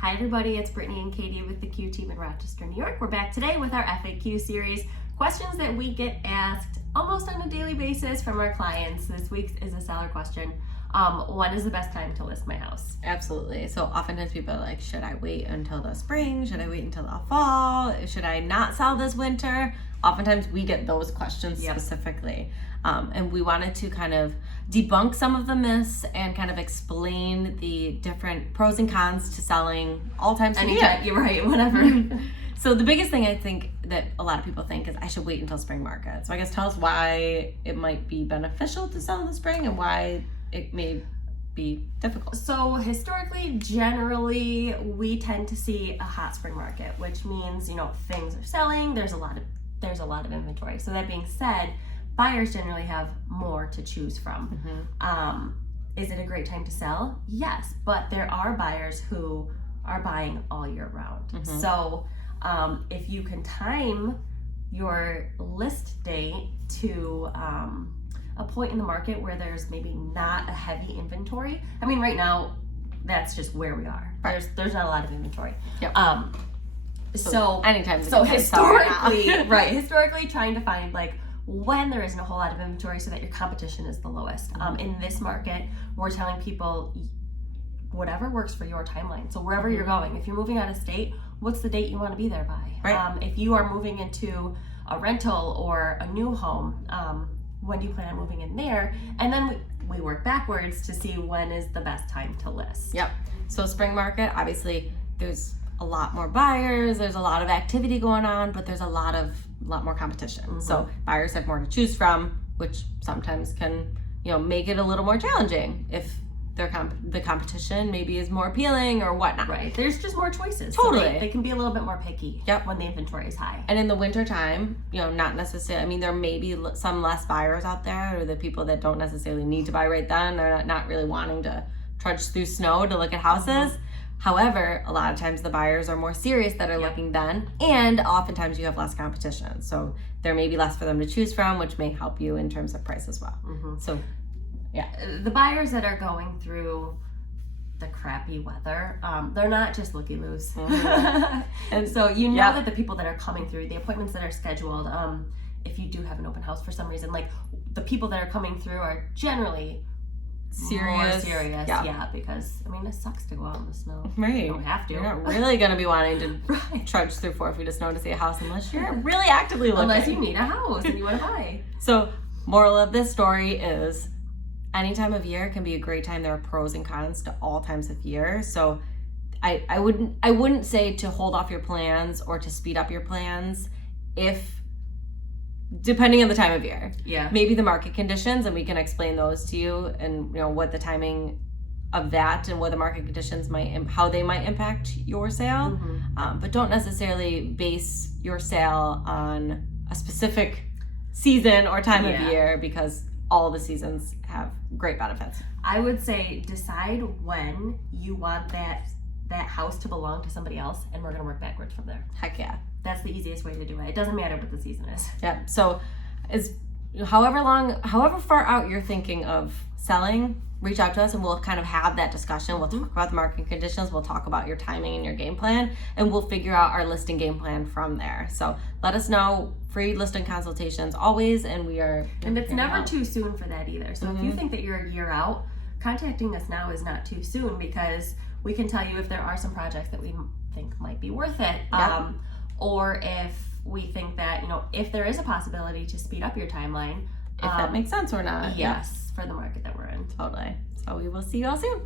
Hi everybody, it's Brittany and Katie with the Q team in Rochester, New York. We're back today with our FAQ series, questions that we get asked almost on a daily basis from our clients. This week's is a seller question. When is the best time to list my house? Absolutely. So oftentimes people are like, should I wait until the spring? Should I wait until the fall? Should I not sell this winter? Oftentimes we get those questions specifically. And we wanted to kind of debunk some of the myths and kind of explain the different pros and cons to selling all times of year. You're right, whatever. So the biggest thing I think that a lot of people think is I should wait until spring market. So I guess tell us why it might be beneficial to sell in the spring and why it may be difficult. So historically, generally, we tend to see a hot spring market, which means, things are selling, there's a lot of inventory. So that being said, buyers generally have more to choose from. Is it a great time to sell? Yes, but there are buyers who are buying all year round. So if you can time your list date to a point in the market where there's maybe not a heavy inventory. I mean, right now, that's just where we are. Right. There's not a lot of inventory. Yep. So anytime. So historically, right? Historically, trying to find when there isn't a whole lot of inventory so that your competition is the lowest. In this market, we're telling people whatever works for your timeline. So wherever you're going, if you're moving out of state, what's the date you want to be there by? Right. If you are moving into a rental or a new home, when do you plan on moving in there? And then we work backwards to see when is the best time to list. Yep. So spring market, obviously there's a lot more buyers, there's a lot of activity going on, but there's a lot more competition. So buyers have more to choose from, which sometimes can, make it a little more challenging if the competition maybe is more appealing or whatnot. Right. There's just more choices. Totally. So they can be a little bit more picky when the inventory is high. And in the winter time, not necessarily, there may be some less buyers out there, or the people that don't necessarily need to buy right then. They're not really wanting to trudge through snow to look at houses. However, a lot of times the buyers are more serious that are looking then, and oftentimes you have less competition. So there may be less for them to choose from, which may help you in terms of price as well. So the buyers that are going through the crappy weather, they're not just looky-loos. And so that the people that are coming through, the appointments that are scheduled, if you do have an open house for some reason, the people that are coming through are generally more serious. Because it sucks to go out in the snow. Right. You don't have to. You're not really going to be wanting to trudge through 4 feet of snow to see a house unless you're really actively looking. Unless you need a house and you want to buy. So, moral of this story is any time of year can be a great time. There are pros and cons to all times of year. So I wouldn't say to hold off your plans or to speed up your plans depending on the time of year. Maybe the market conditions, and we can explain those to you, and what the timing of that and what the market conditions how they might impact your sale. But don't necessarily base your sale on a specific season or time of year, because all the seasons have great benefits. I would say decide when you want that house to belong to somebody else, and we're going to work backwards from there. Heck yeah. That's the easiest way to do it. It doesn't matter what the season is. Yep. So however far out you're thinking of selling, reach out to us and we'll kind of have that discussion. We'll talk about the market conditions. We'll talk about your timing and your game plan, and we'll figure out our listing game plan from there. So let us know. Free listing consultations always, and we are. And it's never too soon for that either. So if you think that you're a year out, contacting us now is not too soon, because we can tell you if there are some projects that we think might be worth it. Or if we think that, if there is a possibility to speed up your timeline. If that makes sense or not. Yes, for the market that we're in. Totally. So we will see you all soon.